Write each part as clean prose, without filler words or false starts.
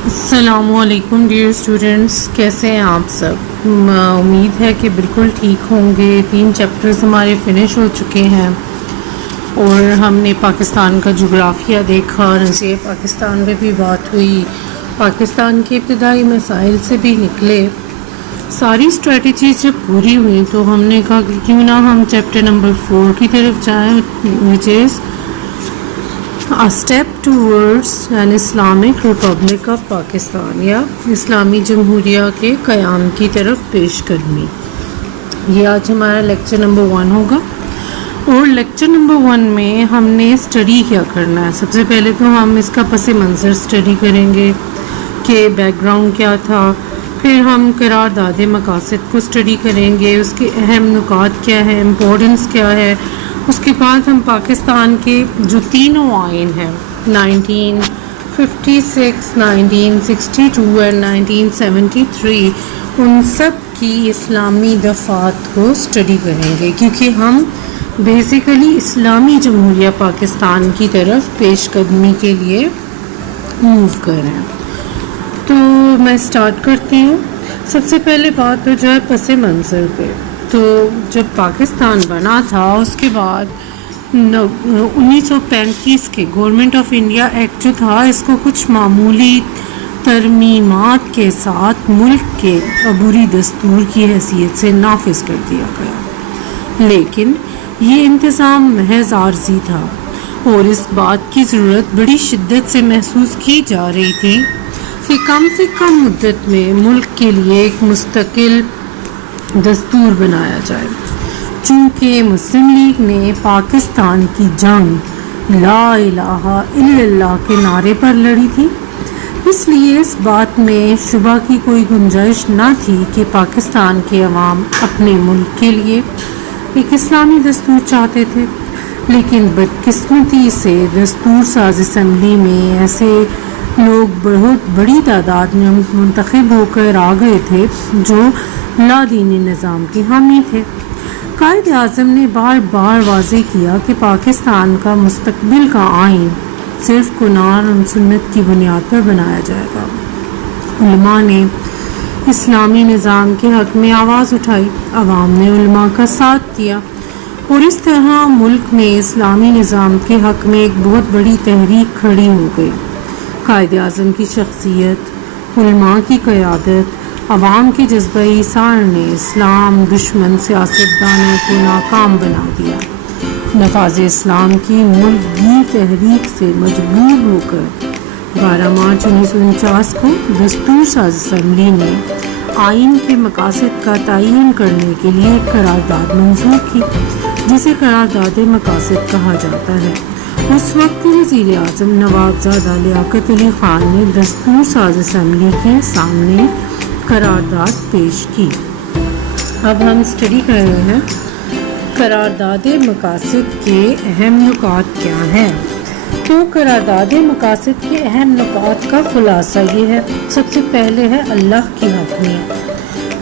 السلام علیکم dear students, کیسے ہیں آپ سب؟ امید ہے کہ بالکل ٹھیک ہوں گے۔ 3 چیپٹرز ہمارے فنش ہو چکے ہیں اور ہم نے پاکستان کا جغرافیہ دیکھا، نظیر پاکستان پہ بھی بات ہوئی، پاکستان کے ابتدائی مسائل سے بھی نکلے۔ ساری اسٹریٹجیز جب پوری ہوئیں تو ہم نے کہا کہ کیوں نہ ہم چیپٹر نمبر 4 کی طرف جائیں، which is A step towards an Islamic Republic of Pakistan، یا اسلامی جمہوریہ کے قیام کی طرف پیش قدمی۔ یہ آج ہمارا لیکچر نمبر 1 ہوگا، اور لیکچر نمبر 1 میں ہم نے اسٹڈی کیا کرنا ہے۔ سب سے پہلے تو ہم اس کا پس منظر اسٹڈی کریں گے کہ بیک گراؤنڈ کیا تھا، پھر ہم قرارداد مقاصد کو اسٹڈی کریں گے، اس کے اہم نکات کیا ہے، امپورٹنس کیا ہے۔ اس کے بعد ہم پاکستان کے جو تینوں آئین ہیں 1956، 1962 اور 1973، ان سب کی اسلامی دفعات کو اسٹڈی کریں گے، کیونکہ ہم بیسیکلی اسلامی جمہوریہ پاکستان کی طرف پیش قدمی کے لیے موو کر رہے ہیں۔ تو میں سٹارٹ کرتی ہوں۔ سب سے پہلے بات ہو جائے پس منظر پہ، تو جب پاکستان بنا تھا اس کے بعد 1935 کے گورنمنٹ آف انڈیا ایکٹ جو تھا، اس کو کچھ معمولی ترمیمات کے ساتھ ملک کے عبوری دستور کی حیثیت سے نافذ کر دیا گیا، لیکن یہ انتظام محض عارضی تھا اور اس بات کی ضرورت بڑی شدت سے محسوس کی جا رہی تھی کہ کم سے کم مدت میں ملک کے لیے ایک مستقل دستور بنایا جائے۔ چونکہ مسلم لیگ نے پاکستان کی جنگ لا الہ الا اللہ کے نعرے پر لڑی تھی، اس لیے اس بات میں شبہ کی کوئی گنجائش نہ تھی کہ پاکستان کے عوام اپنے ملک کے لیے ایک اسلامی دستور چاہتے تھے۔ لیکن بدقسمتی سے دستور ساز اسمبلی میں ایسے لوگ بہت بڑی تعداد میں منتخب ہو کر آ گئے تھے جو لا دینی نظام کے حامی تھے۔ قائد اعظم نے بار بار واضح کیا کہ پاکستان کا مستقبل کا آئین صرف قرآن اور سنت کی بنیاد پر بنایا جائے گا۔ علماء نے اسلامی نظام کے حق میں آواز اٹھائی، عوام نے علماء کا ساتھ دیا، اور اس طرح ملک میں اسلامی نظام کے حق میں ایک بہت بڑی تحریک کھڑی ہو گئی۔ قائد اعظم کی شخصیت، علماء کی قیادت، عوام کے جذبہ ایثار نے اسلام دشمن سیاستدانوں کو ناکام بنا دیا۔ نفاذ اسلام کی ملک گیر تحریک سے مجبور ہو کر 12 مارچ 1949 کو دستور ساز اسمبلی نے آئین کے مقاصد کا تعین کرنے کے لیے ایک قرارداد منظور کی، جسے قرارداد مقاصد کہا جاتا ہے۔ اس وقت وزیر اعظم نواب زادہ لیاقت علی خان نے دستور ساز اسمبلی کے سامنے قرارداد پیش کی۔ اب ہم اسٹڈی کر رہے ہیں قرارداد مقاصد کے اہم نکات کیا ہیں۔ تو قرارداد مقاصد کے اہم نکات کا خلاصہ یہ ہے۔ سب سے پہلے ہے اللہ کی حاکمیت۔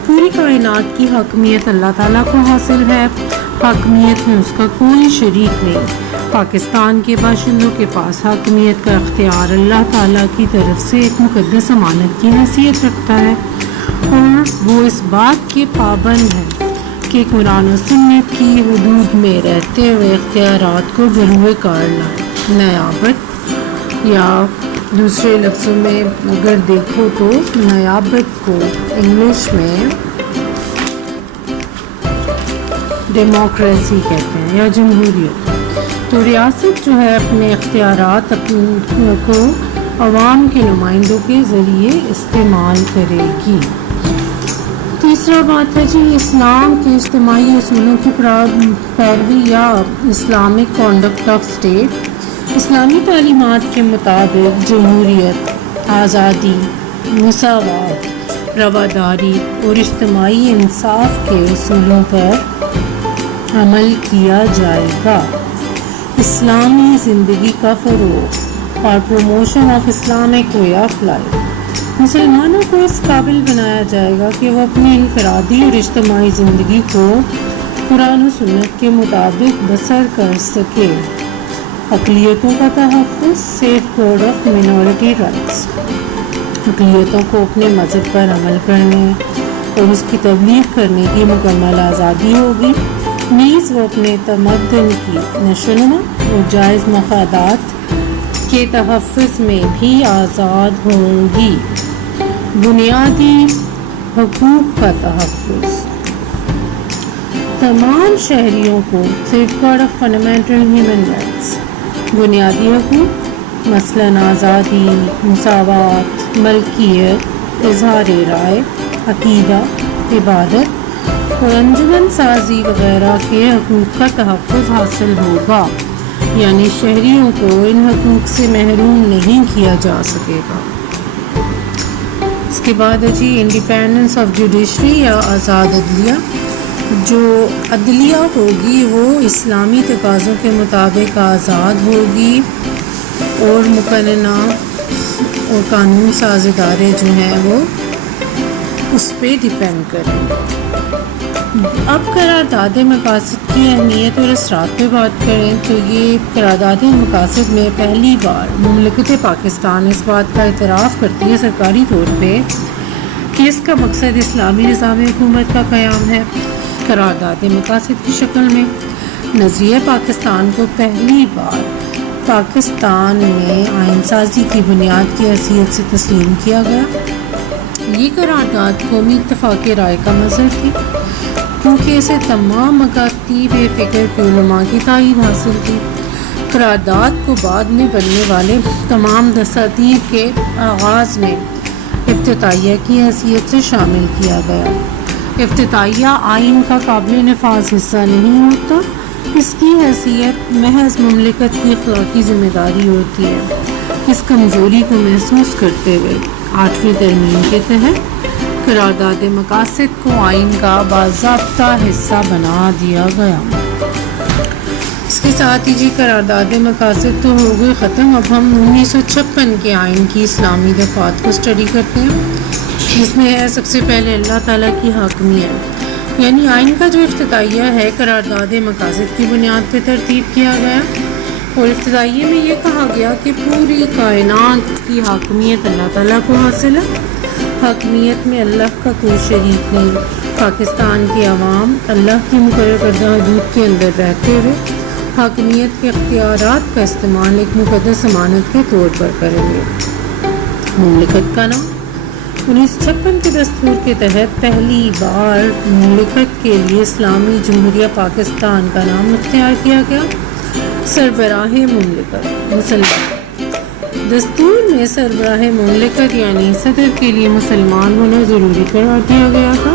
پوری کائنات کی حاکمیت اللہ تعالیٰ کو حاصل ہے، حاکمیت میں اس کا کوئی شریک نہیں۔ پاکستان کے باشندوں کے پاس حاکمیت کا اختیار اللہ تعالیٰ کی طرف سے ایک مقدس امانت کی حیثیت رکھتا ہے، اور وہ اس بات کے پابند ہے کہ قرآن و سنت کی حدود میں رہتے ہوئے اختیارات کو بروئے کار لائے۔ نیابت، یا دوسرے لفظوں میں اگر دیکھو تو نیابت کو انگلش میں ڈیموکریسی کہتے ہیں، یا جمہوریت۔ تو ریاست جو ہے اپنے اختیارات کو عوام کے نمائندوں کے ذریعے استعمال کرے گی۔ تیسرا بات ہے جی اسلام کے اجتماعی اصولوں کی پیروی، یا اسلامک کانڈکٹ آف اسٹیٹ۔ اسلامی تعلیمات کے مطابق جمہوریت، آزادی، مساوات، رواداری اور اجتماعی انصاف کے اصولوں پر عمل کیا جائے گا۔ اسلامی زندگی کا فروغ اور promotion of Islamic way of life. مسلمانوں کو اس قابل بنایا جائے گا کہ وہ اپنی انفرادی اور اجتماعی زندگی کو قرآن و سنت کے مطابق بسر کر سکے۔ اقلیتوں کا تحفظ، safeguard of minority rights. اقلیتوں کو اپنے مذہب پر عمل کرنے اور اس کی تبلیغ کرنے کی مکمل آزادی ہوگی، نیز وہ اپنے تمدن کی نشو و نما اور جائز مفادات کے تحفظ میں بھی آزاد ہوں گی۔ بنیادی حقوق کا تحفظ تمام شہریوں کو سیفگارڈ آف فنڈامنٹل ہیومن رائٹس، بنیادی حقوق مثلاً آزادی، مساوات، ملکیت، اظہار رائے، عقیدہ، عبادت اور انجمن سازی وغیرہ کے حقوق کا تحفظ حاصل ہوگا، یعنی شہریوں کو ان حقوق سے محروم نہیں کیا جا سکے گا۔ اس کے بعد ہے جی انڈیپینڈنس آف جوڈیشری یا آزاد عدلیہ۔ جو عدلیہ ہوگی وہ اسلامی تقاضوں کے مطابق آزاد ہوگی اور مقننہ اور قانون ساز ادارے جو ہیں وہ اس پہ ڈیپینڈ کریں۔ اب قرارداد مقاصد کی اہمیت اور اثرات پہ بات کریں تو یہ قرارداد مقاصد میں پہلی بار مملکت پاکستان اس بات کا اعتراف کرتی ہے سرکاری طور پہ کہ اس کا مقصد اسلامی نظام حکومت کا قیام ہے۔ قرارداد مقاصد کی شکل میں نظریہ پاکستان کو پہلی بار پاکستان میں آئین سازی کی بنیاد کی حیثیت سے تسلیم کیا گیا۔ یہ قرارداد قومی اتفاق رائے کا مظہر تھی کیونکہ اسے تمام مکاتیب فکر علماء کی تائید حاصل تھی۔ قرارداد کو بعد میں بننے والے تمام دساتیر کے آغاز میں افتتاحیہ کی حیثیت سے شامل کیا گیا۔ افتتاحیہ آئین کا قابل نفاذ حصہ نہیں ہوتا، اس کی حیثیت محض مملکت کی اخلاقی ذمہ داری ہوتی ہے۔ اس کمزوری کو محسوس کرتے ہوئے 8ویں ترمیم کے تحت قرارداد مقاصد کو آئین کا باضابطہ حصہ بنا دیا گیا۔ اس کے ساتھ ہی جی قرارداد مقاصد تو ہو گئے ختم۔ اب ہم 1956 کے آئین کی اسلامی دفعات کو اسٹڈی کرتے ہیں، جس میں ہے سب سے پہلے اللہ تعالیٰ کی حاکمیت، یعنی آئین کا جو افتتاحیہ ہے قرارداد مقاصد کی بنیاد پہ ترتیب کیا گیا اور افتتاحیہ میں یہ کہا گیا کہ پوری کائنات کی حاکمیت اللہ تعالیٰ کو حاصل ہے، حاکمیت میں اللہ کا کوئی شریک نہیں، پاکستان کے عوام اللہ کی مقرر کردہ حدود کے اندر رہتے ہوئے حاکمیت کے اختیارات کا استعمال ایک مقدس امانت کے طور پر کریں گے۔ مملکت کا نام 1956 کے دستور کے تحت پہلی بار مملکت کے لیے اسلامی جمہوریہ پاکستان کا نام اختیار کیا گیا۔ سربراہ مملکت مسلمان، دستور میں سربراہ مملکت یعنی صدر کے لیے مسلمان ہونا ضروری قرار دیا گیا تھا،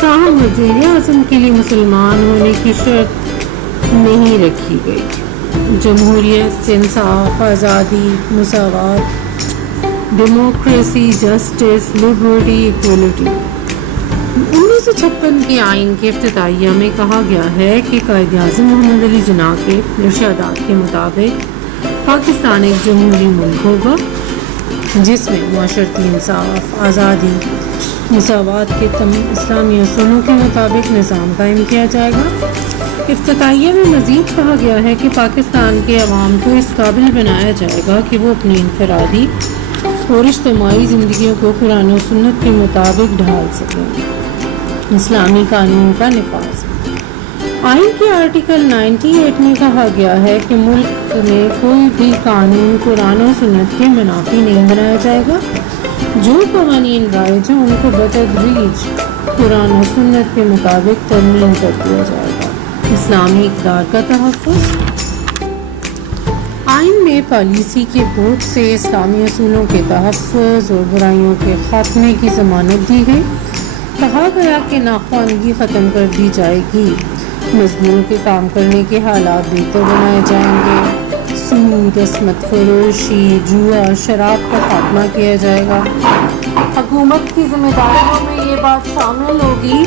تاہم وزیر اعظم کے لیے مسلمان ہونے کی شرط نہیں رکھی گئی۔ جمہوریت، انصاف، آزادی، مساوات، ڈیموکریسی، جسٹس، لبرٹی، ایکوالٹی۔ 1956 کے آئین کے افتتاحیہ میں کہا گیا ہے کہ قائد اعظم محمد علی جناح کے ارشادات کے مطابق پاکستان ایک جمہوری ملک ہوگا جس میں معاشرتی انصاف، آزادی، مساوات کے اسلامی اصولوں کے مطابق نظام قائم کیا جائے گا۔ افتتاحیہ میں مزید کہا گیا ہے کہ پاکستان کے عوام کو اس قابل بنایا جائے گا کہ وہ اپنی انفرادی اور اجتماعی زندگیوں کو قرآن و سنت کے مطابق ڈھال سکیں۔ اسلامی قانون کا نفاذ، آئین کے آرٹیکل 98 میں کہا گیا ہے کہ ملک میں کوئی بھی قانون قرآن و سنت کے منافی نہیں بنایا جائے گا۔ جو قوانین رائج ہیں ان کو بتدریج قرآن و سنت کے مطابق ترمیم کر دیا جائے گا۔ اسلامی اقدار کا تحفظ، آئین میں پالیسی کے بہت سے اسلامی اصولوں کے تحفظ اور برائیوں کے خاتمے کی ضمانت دی گئی۔ کہا گیا کہ ناخوانگی ختم کر دی جائے گی، مزدوروں کے کام کرنے کے حالات بہتر بنائے جائیں گے، سود، عصمت فروشی، جوا، شراب کا خاتمہ کیا جائے گا۔ حکومت کی ذمہ داریوں میں یہ بات شامل ہوگی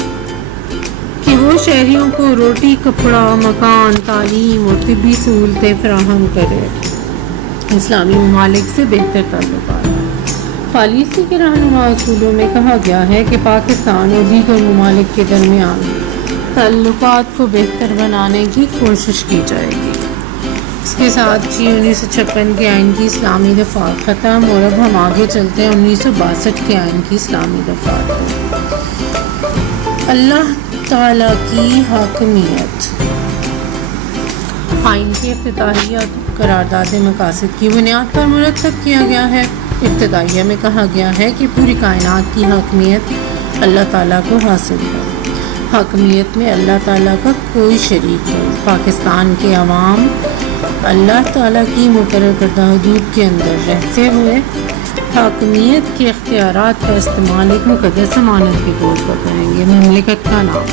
کہ وہ شہریوں کو روٹی، کپڑا، مکان، تعلیم اور طبی سہولتیں فراہم کرے۔ اسلامی ممالک سے بہتر تعلقات، پالیسی کے رہنما اصولوں میں کہا گیا ہے کہ پاکستان اور دیگر ممالک کے درمیان تعلقات کو بہتر بنانے کی کوشش کی جائے گی۔ اس کے ساتھ جی 1956 کے آئین کی اسلامی دفعات ختم، اور اب ہم آگے چلتے ہیں 1962 کے آئین کی اسلامی دفعات کو۔ اللہ تعالیٰ کی حاکمیت۔ آئین کے افتتاحیہ قرارداد مقاصد کی بنیاد پر مرتب کیا گیا ہے۔ ابتدائیہ میں کہا گیا ہے کہ پوری کائنات کی حاکمیت اللہ تعالیٰ کو حاصل ہے۔ حاکمیت میں اللہ تعالیٰ کا کوئی شریک نہیں۔ پاکستان کے عوام اللہ تعالیٰ کی مقرر کردہ حدود کے اندر رہتے ہوئے حاکمیت کے اختیارات کا استعمال ایک مقدس امانت کے طور پر کریں گے۔ مملکت کا نام۔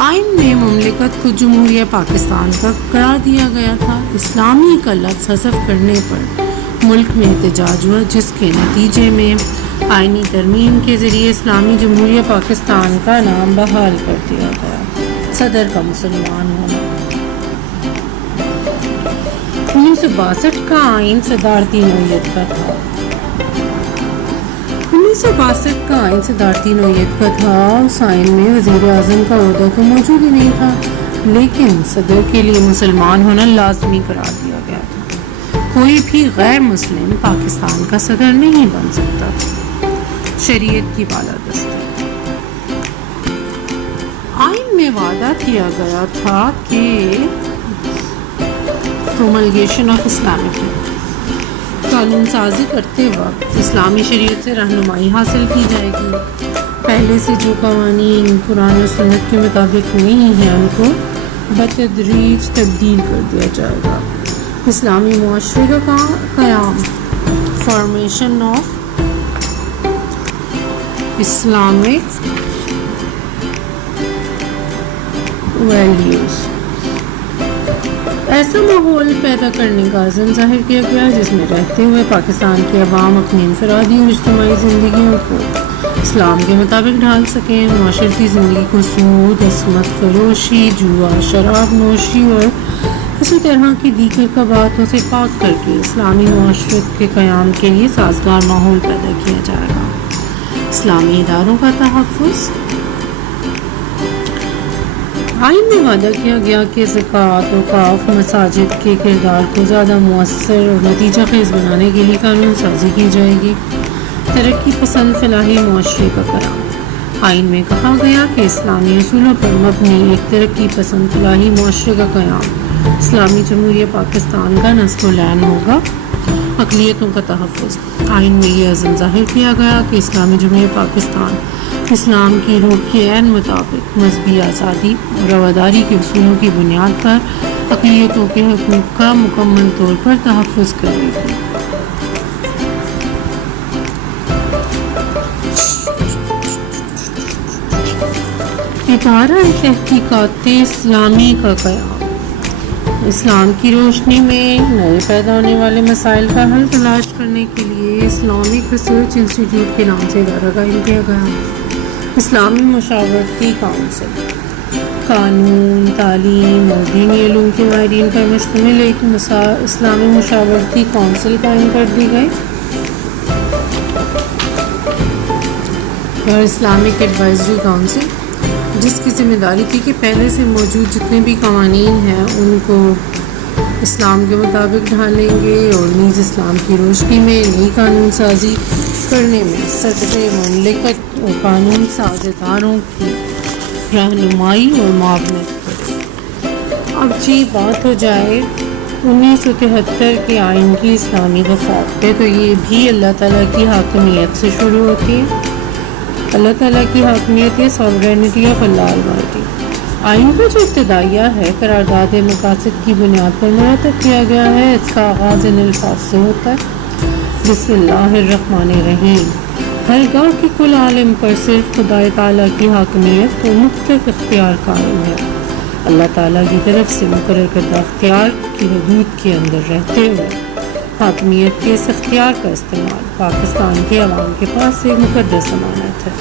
آئین میں مملکت کو جمہوریہ پاکستان کا قرار دیا گیا تھا۔ اسلامی کا لفظ حذف کرنے پر ملک میں احتجاج ہوا، جس کے نتیجے میں آئینی ترمیم کے ذریعے اسلامی جمہوریہ پاکستان کا نام بحال کر دیا گیا۔ صدر کا مسلمان ہونا۔ 1962 کا آئین صدارتی نوعیت کا تھا۔ 1962 کا آئین صدارتی نوعیت کا تھا۔ اس آئین میں وزیر اعظم کا عہدہ تو موجود ہی نہیں تھا، لیکن صدر کے لیے مسلمان ہونا لازمی قرار دیا گیا تھا۔ کوئی بھی غیر مسلم پاکستان کا صدر نہیں بن سکتا۔ شریعت کی بالادستی۔ آئین میں وعدہ کیا گیا تھا کہ پروملگیشن آف اسلامک قانون سازی کرتے وقت اسلامی شریعت سے رہنمائی حاصل کی جائے گی۔ پہلے سے جو قوانین قرآن و سنت کے مطابق نہیں ہیں ان کو بتدریج تبدیل کر دیا جائے گا۔ اسلامی معاشرے کا قیام۔ Formation of Islamic values. ایسا ماحول پیدا کرنے کا عزم ظاہر کیا گیا جس میں رہتے ہوئے پاکستان کے عوام اپنی انفرادی اور اجتماعی زندگیوں کو اسلام کے مطابق ڈھال سکیں۔ معاشرتی زندگی کو سود، عصمت فروشی، جوا، شراب نوشی اور اسی طرح کی دیگر قباحتوں سے پاک کر کے اسلامی معاشرت کے قیام کے لیے سازگار ماحول پیدا کیا جائے گا۔ اسلامی اداروں کا تحفظ۔ آئین میں وعدہ کیا گیا کہ زکوٰۃ، اوقاف، مساجد کے کردار کو زیادہ مؤثر اور نتیجہ خیز بنانے کے لیے قانون سازی کی جائے گی۔ ترقی پسند فلاحی معاشرے کا قیام۔ آئین میں کہا گیا کہ اسلامی اصولوں پر مبنی ایک ترقی پسند فلاحی معاشرے کا قیام اسلامی جمہوریہ پاکستان کا نسل العین ہوگا۔ اقلیتوں کا تحفظ۔ آئین میں یہ عزم ظاہر کیا گیا کہ اسلامی جمہوریہ پاکستان اسلام کی روح کے عین مطابق مذہبی آزادی اور رواداری کے اصولوں کی بنیاد پر اقلیتوں کے حقوق کا مکمل طور پر تحفظ کرے گی۔ ادارہ تحقیقات اسلامی کا قیام۔ اسلام کی روشنی میں نئے پیدا ہونے والے مسائل کا حل تلاش کرنے کے لیے اسلامک ریسرچ انسٹیٹیوٹ کے نام سے ادارہ قائم کیا گیا۔ اسلامی مشاورتی کونسل۔ قانون، تعلیم اور دینی علوم کے ماہرین پر مشتمل ایک اسلامی مشاورتی کونسل قائم کر دی گئی اور اسلامک ایڈوائزری کونسل، جس کی ذمہ داری تھی کہ پہلے سے موجود جتنے بھی قوانین ہیں ان کو اسلام کے مطابق ڈھالیں گے اور نیز اسلام کی روشنی میں نئی قانون سازی کرنے میں صدر مملکت اور قانون ساز اداروں کی رہنمائی اور معاونت کرے۔ اب جی بات ہو جائے 1973 کے آئین کی اسلامی دفعات پہ، تو یہ بھی اللہ تعالیٰ کی حاکمیت سے شروع ہوتی ہے۔ اللہ تعالیٰ کی حاکمیت ہے، ساورینٹی آف اللہ المائٹی۔ آئین کا جو ابتدائیہ ہے قرارداد مقاصد کی بنیاد پر مرتب کیا گیا ہے، اس کا آغاز ان الفاظ سے ہوتا ہے: بسم اللہ الرحمن الرحیم۔ ہر گاہ کے کل عالم پر صرف خدا تعالیٰ کی حاکمیت و مطلق اختیار قائم ہے۔ اللہ تعالیٰ کی طرف سے مقرر کردہ اختیار کی حدود کے اندر رہتے ہوئے حاکمیت کے اس اختیار کا استعمال پاکستان کے عوام کے پاس ایک مقدس امانت ہے۔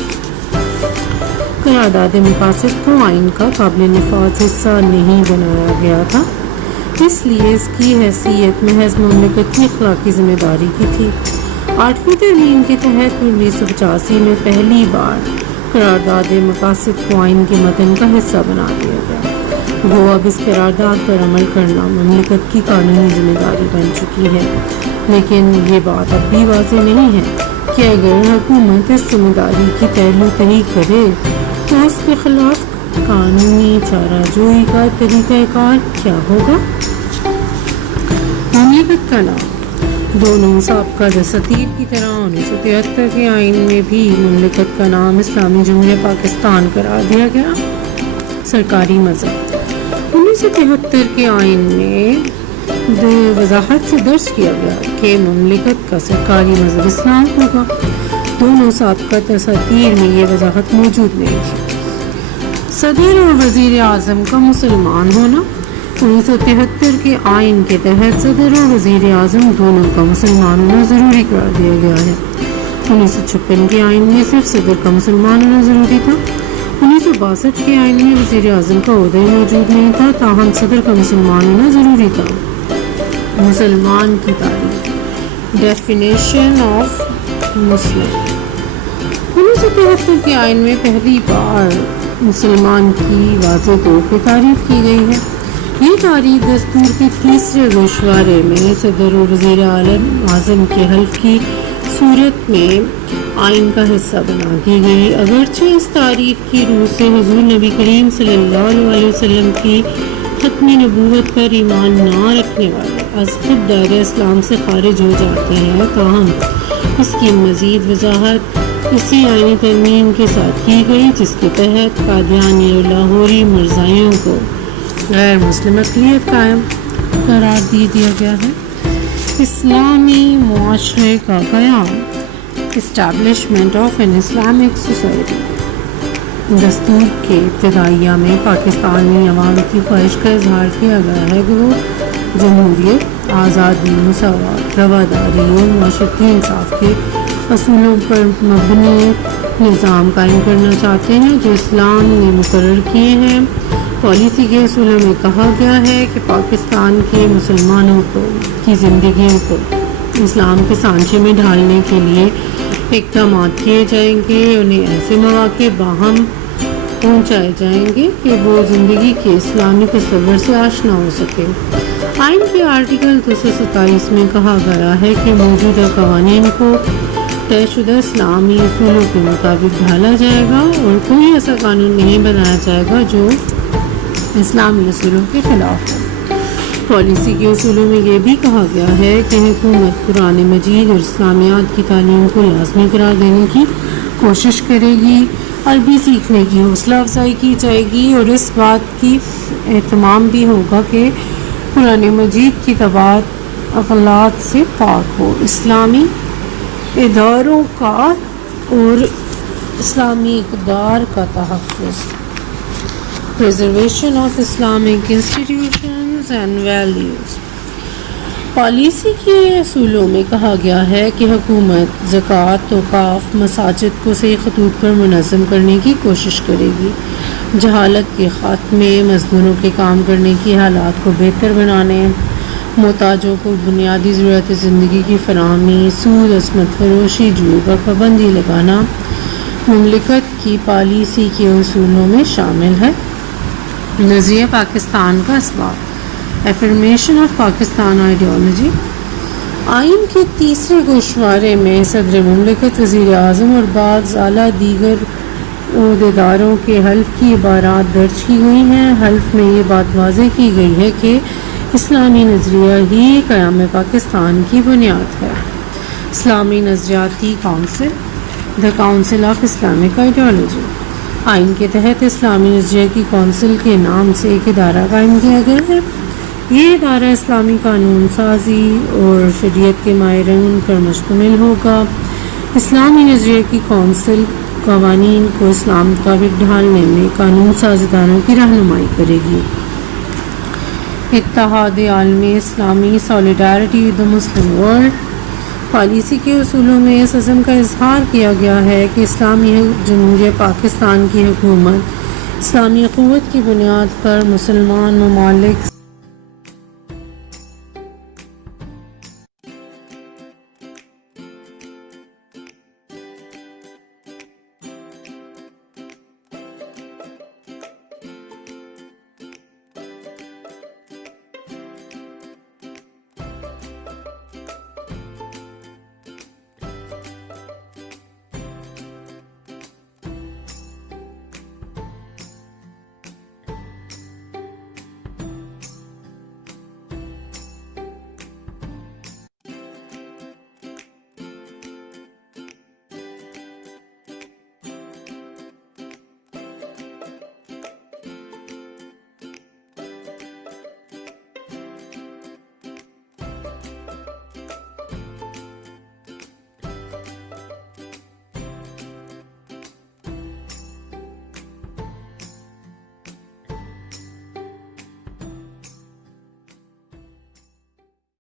قرارداد مقاصد کو آئین کا قابل نفاذ حصہ نہیں بنایا گیا تھا، اس لیے اس کی حیثیت محض مملکت کی اخلاقی ذمہ داری کی تھی۔ 8ویں ترمیم کے تحت 1985 میں پہلی بار قرارداد مقاصد کو آئین کے متن کا حصہ بنا دیا گیا۔ وہ اب اس قرارداد پر عمل کرنا مملکت کی قانونی ذمہ داری بن چکی ہے، لیکن یہ بات اب بھی واضح نہیں ہے کہ اگر حکومت اس ذمہ داری کی پہلو تہی کرے تو اس کے خلاف قانونی چارہ جوئی کا طریقہ کار کیا ہوگا۔ مملکت کا نام دونوں سابقہ دساتیر کی طرح 1973 کے آئین میں بھی مملکت کا نام اسلامی جمہوریہ پاکستان قرار دیا گیا۔ سرکاری مذہب 1973 کے آئین میں وضاحت سے درج کیا گیا کہ مملکت کا سرکاری مذہب اسلام ہوگا۔ دونوں سابقہ دساتیر میں یہ وضاحت موجود نہیں تھی۔ صدر اور وزیر اعظم کا مسلمان ہونا 1973 کے آئین کے تحت صدر اور وزیر اعظم دونوں کا مسلمان ہونا ضروری قرار دیا گیا ہے۔ 1956 کے آئین میں صرف صدر کا مسلمان ہونا ضروری تھا۔ 1962 کے آئین میں وزیر اعظم کا عہدہ موجود نہیں تھا، تاہم صدر کا مسلمان ہونا ضروری تھا۔ مسلمان کی تعریف، ڈیفینیشن آف مسلم۔ 1973 کے آئین میں پہلی بار مسلمان کی واضح طور پہ تعریف کی گئی ہے۔ یہ تعریف دستور کے تیسرے گوشوارے میں صدر اور وزیر اعظم کے حلف کی صورت میں آئین کا حصہ بنا دی گئی، اگرچہ اس تعریف کی روح سے حضور نبی کریم صلی اللہ علیہ وسلم کی ختم نبوت پر ایمان نہ رکھنے والے از خود دائرہ اسلام سے خارج ہو جاتے ہیں، تاہم اس کی مزید وضاحت اسی آئینی ترمیم کے ساتھ کی گئی جس کے تحت قادیانی اور لاہوری مرزائیوں کو غیر مسلم اقلیت قائم قرار دیا گیا ہے۔ اسلامی معاشرے کا قیام، establishment of an Islamic society. دستور کے ابتدائیہ میں پاکستانی عوام کی خواہش کا اظہار کیا گیا ہے کہ وہ جمہوریت، آزادی، مساوات، رواداری اور معاشرتی انصاف کے اصولوں پر مبنی نظام قائم کرنا چاہتے ہیں جو اسلام نے مقرر کیے ہیں۔ پالیسی کے اصولوں میں کہا گیا ہے کہ پاکستان کے مسلمانوں کی زندگیوں کو اسلام کے سانچے میں ڈھالنے کے لیے اقدامات کیے جائیں گے، انہیں ایسے مواقع باہم پہنچائے جائیں گے کہ وہ زندگی کے اسلامی تصور سے آشنا ہو سکے۔ آئین کے آرٹیکل 227 میں کہا گیا ہے کہ موجودہ قوانین کو طے شدہ اسلامی اصولوں کے مطابق ڈھالا جائے گا اور کوئی ایسا قانون نہیں بنایا جائے گا جو اسلامی اصولوں کے خلاف ہے۔ پالیسی کے اصولوں میں یہ بھی کہا گیا ہے کہ حکومت قرآن مجید اور اسلامیات کی تعلیم کو لازمی قرار دینے کی کوشش کرے گی، عربی سیکھنے کی حوصلہ افزائی کی جائے گی اور اس بات کی اہتمام بھی ہوگا کہ قرآن مجید کی طباعت اغلاط سے پاک ہو۔ اسلامی اداروں کا اور اسلامی اقدار کا تحفظ، preservation of Islamic institutions and values۔ Policy کے اصولوں میں کہا گیا ہے کہ حکومت زکوٰۃ، اوقاف، مساجد کو صحیح خطوط پر منظم کرنے کی کوشش کرے گی، جہالت کے خاتمے، مزدوروں کے کام کرنے کی حالات کو بہتر بنانے، محتاجوں کو بنیادی ضرورت زندگی کی فراہمی، سود، عصمت فروشی، جوئے پر پابندی لگانا مملکت کی پالیسی کے اصولوں میں شامل ہے۔ نظریہ پاکستان کا اسباب، ایفرمیشن آف پاکستان آئیڈیالوجی۔ آئین کے تیسرے گوشوارے میں صدر مملکت، وزیر اعظم اور بعض اعلیٰ دیگر عہدیداروں کے حلف کی عبارات درج کی گئی ہیں۔ حلف میں یہ بات واضح کی گئی ہے کہ اسلامی نظریہ ہی قیام پاکستان کی بنیاد ہے۔ اسلامی نظریاتی council, the council of Islamic ideology. آئین کے تحت اسلامی نظریہ کی کونسل کے نام سے ایک ادارہ قائم کیا گیا ہے۔ یہ ادارہ اسلامی قانون سازی اور شریعت کے ماہرین پر مشتمل ہوگا۔ اسلامی نظریہ کی کونسل قوانین کو اسلام مطابق ڈھالنے میں قانون ساز اداروں کی رہنمائی کرے گی۔ اتحاد عالمی اسلامی، solidarity with the Muslim world. Policy کے اصولوں میں اس عزم کا اظہار کیا گیا ہے کہ اسلامی جمہوریہ پاکستان کی حکومت اسلامی قوت کی بنیاد پر مسلمان ممالک